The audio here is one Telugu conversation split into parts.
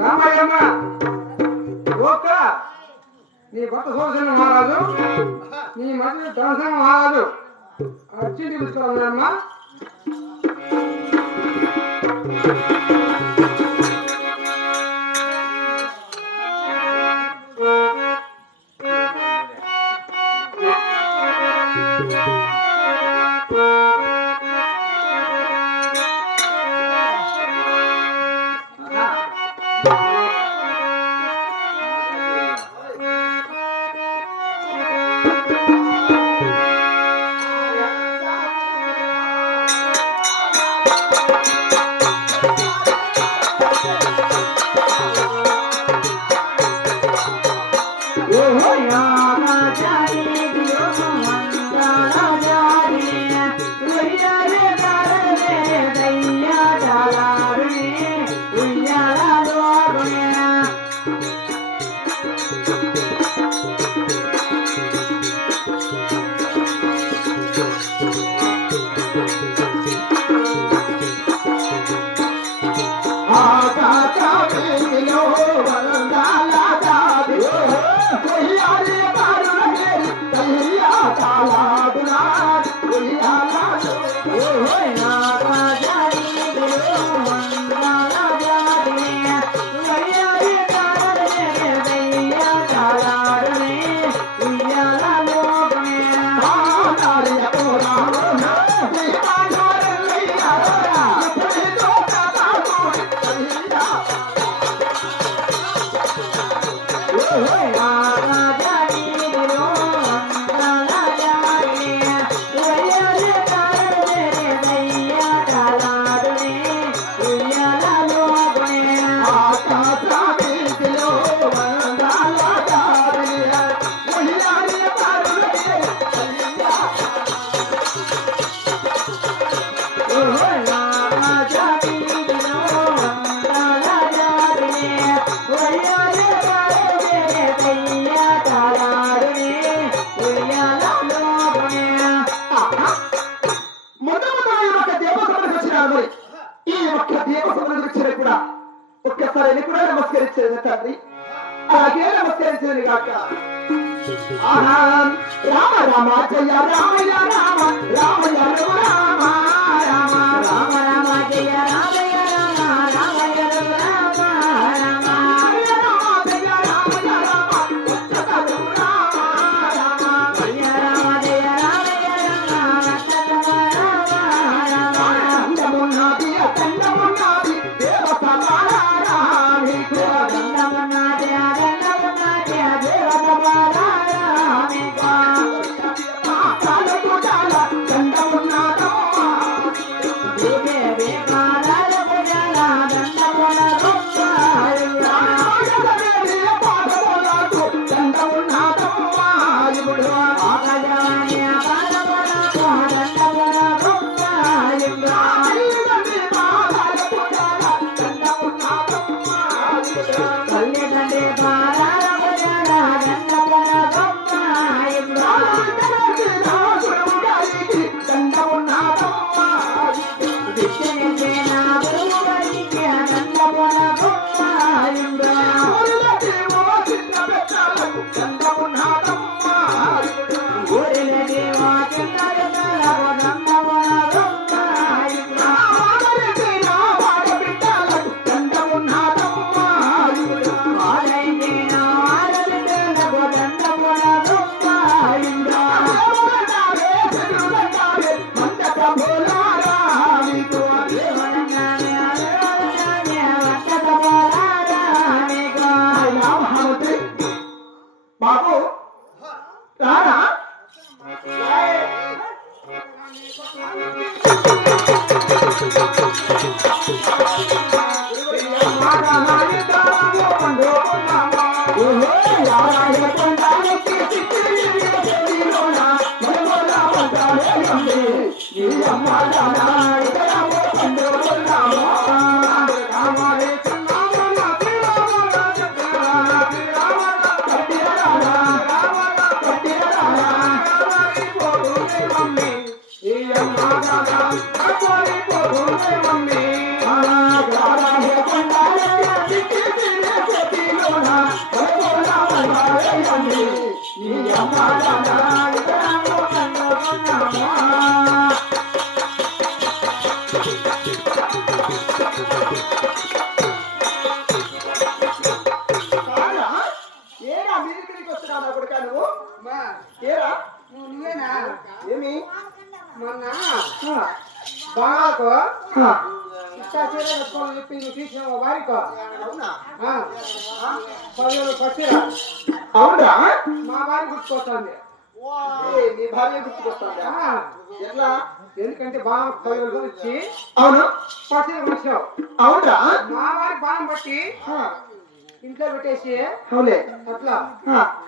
రామయ్యమ్మ నీ భర్త సోదరుడు మహారాజు నీ మధ్య ధనసన మహారాజు అర్జీ తీసుకురామ్మా. ఒక్కసారి కూడా నమస్కరించేది తండ్రి, అలాగే నమస్కరించేది కాక. రామ రామ జయ రామయ్య రామ రామయ్య రామ రామ రామ రామ జయ రామయ్య రామ రామయ్య రామ రామ రామ జయ రామయ్య రామ రామ రామ జయ రామ జయ రామయ్య రామ రామ దండమున్నది దండమున్నది దేవత Krishna ఏమి మొన్న బాగాకు ఇట్టా చీర కట్టుకోవాలని చెప్పి నువ్వు తీసిన వారికో పదివేలు పట్టిరా అవునా మా భార్య గుర్తుకొస్తుంది నీ భార్య గుర్తుకొస్తుందా ఎట్లా ఎందుకంటే బాగా 10,000 ఇచ్చి అవును పట్టిన వచ్చావు అవునా మా భార్య బాగా పట్టి ఇంట్లో పెట్టేసి అవులే అట్లా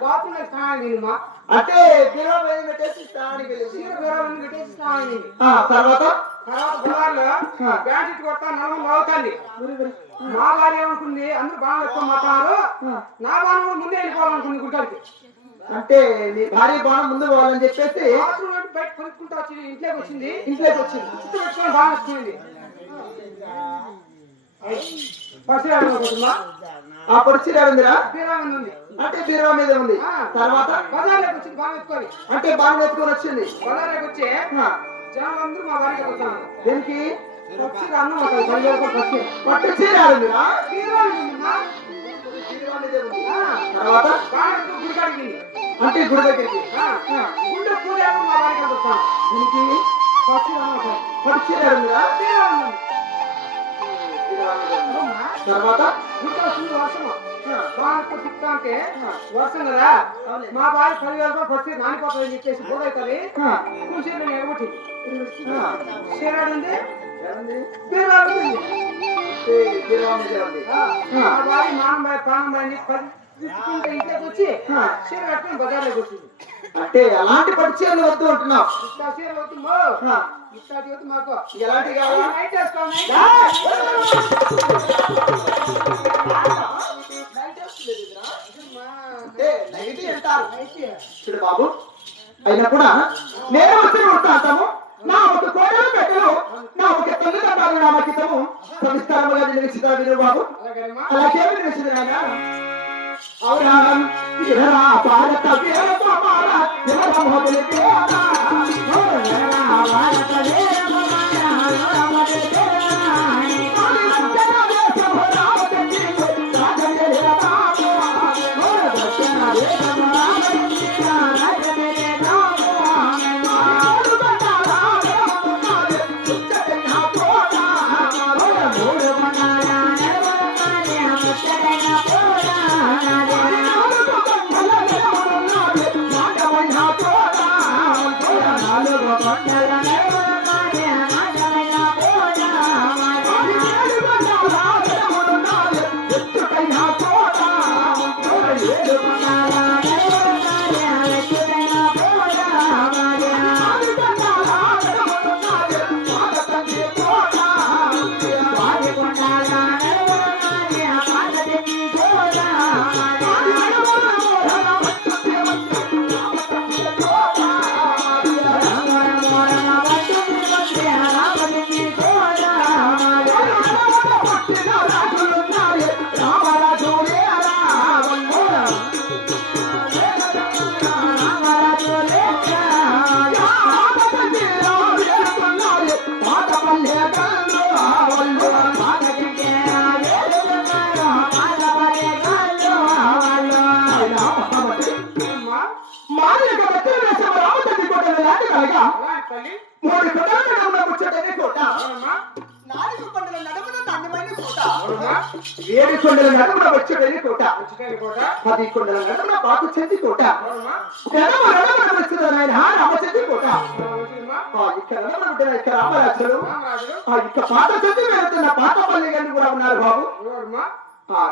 బాత్రూమ్ స్నానం తినమా అంటే బీరో మీద పెట్టేసి స్నానానికి వెళ్ళేసి పెట్టేసి స్నానం తిని తర్వాత బజార్లో బ్యాట్ కొడతా నలుగురు అవుతుంది మా భార్య ఏమనుకుంది అందరూ బాగా ఎక్కువ మాట్లాడారు నా భార్య కూడా ముందే వెళ్ళిపోవాలనుకుంది గుంటలకి అంటే నీ భార్య బాణం ముందు పోవాలని చెప్పేసి బయట కొనుక్కుంటా వచ్చి ఇంట్లోకి వచ్చింది చుట్టూ పెట్టుకొని బాగా వచ్చింది ఆ పొడిచిరా ఉందిరా ఉంది అంటే బీరో మీద ఉంది తర్వాత బజార్లోకి వచ్చింది బాగా ఎత్తుకొని అంటే బాణం ఎత్తుకొని వచ్చింది బజార్లోకి వచ్చి జనాలందరూ మా భార్య వెళ్తాను దేనికి వచ్చి అన్నం అవుతుంది 10,000 వచ్చి పట్టు చీర ఉందిరా తర్వాత గుడికాడికి అంటే గుడి దగ్గరికి గుండె పూజ మా భార్య వస్తాను దీనికి పట్టు చీర ఉందిరా తర్వాత వర్షం బాగా తిప్పుతా అంటే వర్షం కదా మా భార్య 10,000 పచ్చి నానిపోతుందని చెప్పేసి బోధ అవుతుంది కూర్చొని ఎగబట్టి చీరాడుంది మా భార్య మానబాయ్ ప్రాణబాయ్ ఇంట్లోకి వచ్చి చీర కట్టుకుని బజార్లోకి వచ్చింది అంటే ఎలాంటి పట్టు చీరలు వద్దు అంటున్నావు ఇట్లా చీర వద్దు ఇట్లాంటి వద్దు మాకు ఎలాంటి నైట్ వేసుకోవాలి చూడు బాబు అయినా కూడా నేను వచ్చి ఉంటాము నా ఒక కోడలు పెట్టలు నా ఒక తల్లిదండ్రులు నా మధ్యము సంస్కారముగా నిలిచిదా వీరు బాబు అలాగేమి నిలిచింది నాయన అవునా భారత వీర కుమార మొదలు మూడు కొండల ముచ్చటనే కోట 4 కొండల నడుమున అందమైన కోట 7 కొండల నడుమున వచ్చేటనే కోట 10 కొండల నడుమున పాకు చెంది కోట నడుమున వచ్చేది నాయన రామచంద్రి కోట ఇక్కడ రామరాజులు ఇక పాత చెంది వెళ్తున్న పాతపల్లి గారిని కూడా ఉన్నారు బాబు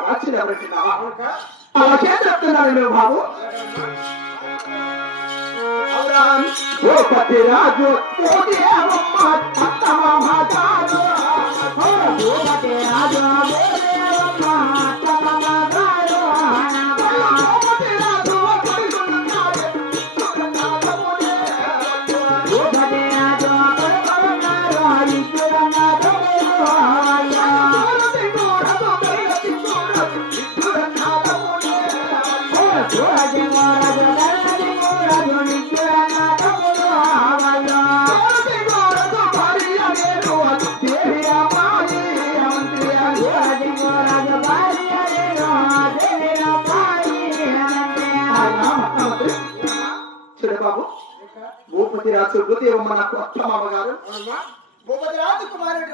రాజులు ఎవరంటున్నావా అలా చేస్తున్నాను నువ్వు బాబు ఓ పతి రాజు ఓ దేవమ్మ అత్తమ మగారు ఓ పతి రాజు ఓ దేవమ్మ అత్తమ మగారు ఓ పతి రాజు ఓ కొడుకున్నాడు ఓ పతి రాజు ఓ కొడుకున్నాడు ఇద్దరన్నాడు బాబు భూపతి రాజు గురుదేవమ్మ నాకు అత్తమామ గారు భూపతి రాజు కుమారుడు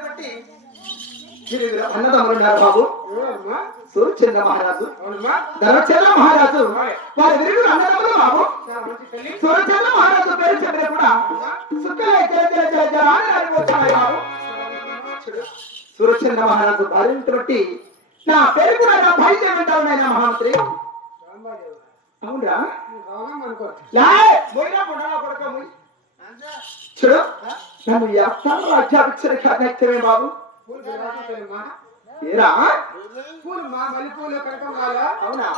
అన్నదమ్ములు ఉన్నారు బాబు సూర్యచంద్ర మహారాజు ధనచంద్ర మహారాజు వారి విరుగుడు అన్నదమ్ములు బాబు సూర్యచంద్ర మహారాజు పేరు చెప్పిన కూడా సూర్యచంద్ర మహారాజు భార్యను బట్టి నా పేరు కూడా నా భార్య ఏమంటావు నాయన మహామంత్రి అవునా చూడు నన్ను ఎత్తాను అధ్యాపించిన ఖ్యాతమే బాబు ఏరా అవునా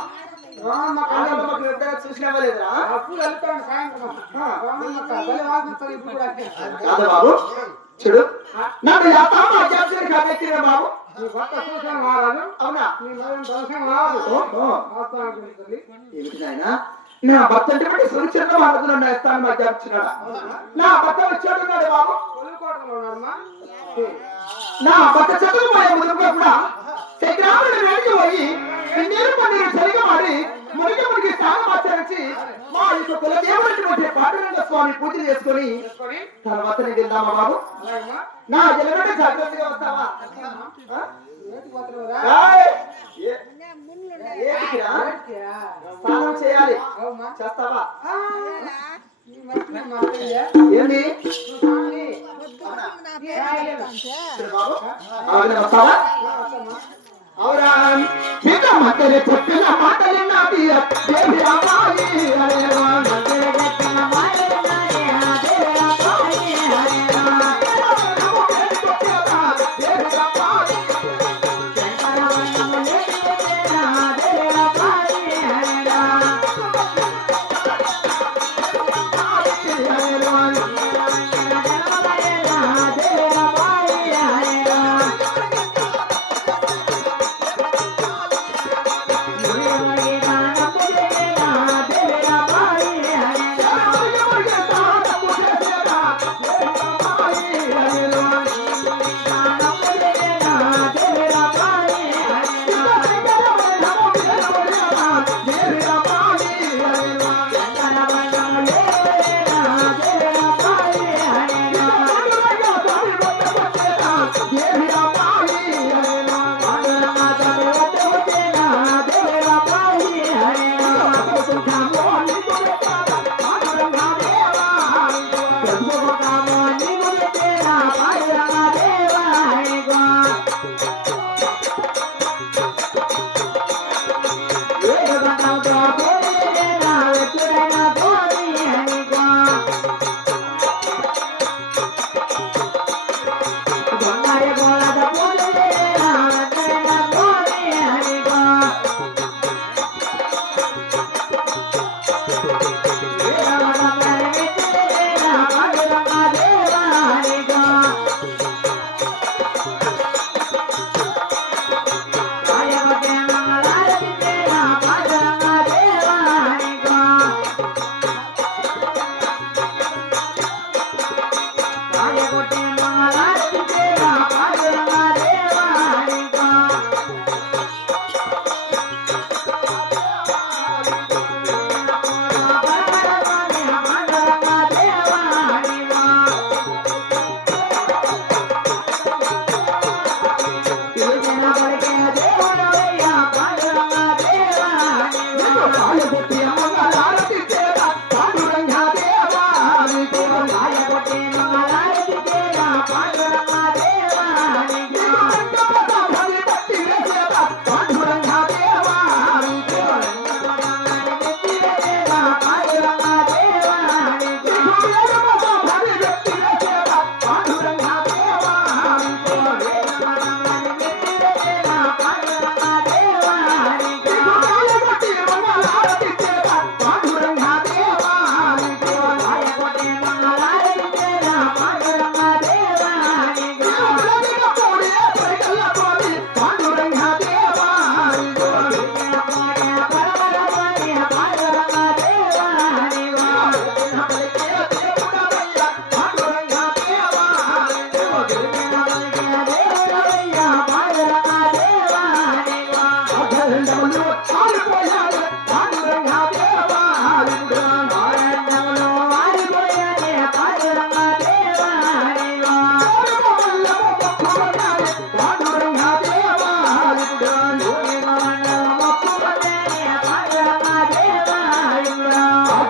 చూసినా లేదురా బాబు చూడు నన్ను ఎత్తాను అధ్యాపించిన ఖ్యాతమే బాబు అవునా ఏమిటి నాయన నా భర్త అంటే బట్టి సురక్షిత మహారాజు నా స్థానం అధ్యాపించినాడా నా భర్త వచ్చాడున్నాడు బాబు నా భర్త చదువుపోయే ముందు కూడా శగ్రాముడి వేడికి పోయి నీరు పన్నీరు సరిగా మారి మురికి స్నానం ఆచరించి మా యొక్క కులదేవుడిటువంటి పాండురంగ స్వామి పూజ చేసుకొని తర్వాత నేను వెళ్దామా బాబు నా ఎలుగంటే జాగ్రత్తగా వస్తావా స్నానం చేయాలి చేస్తావా ఏంది బాబు వస్తావా అవురా పిత మధ్య చెప్పిన మాటలు నాది దేవి రామాయి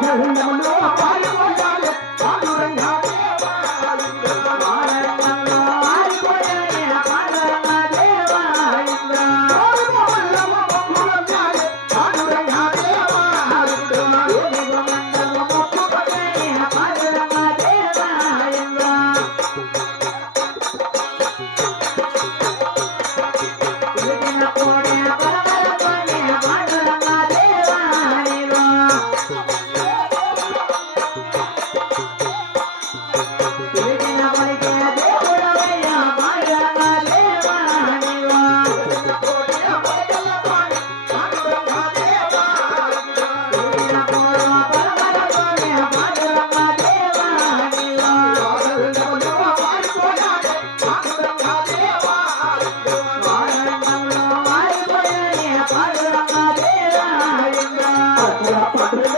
ఆనందంలో పారిపోయాలి పాండురంగా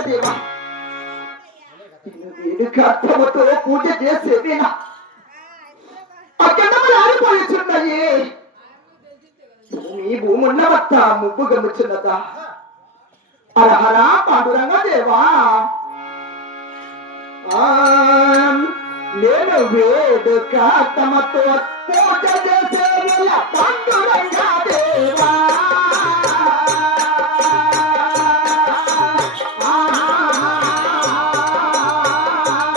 దేవా అర్థముతో పూజ చేసేదినా అక్కడములు ఆరిపోయిచున్నాయి మీ భూమున్న వత్త ముప్పు గమ్ముచున్నదా అరహరా పాండురంగ దేవా నేను వేడుక తమతో పూజ చేసేది పాండురంగ దేవా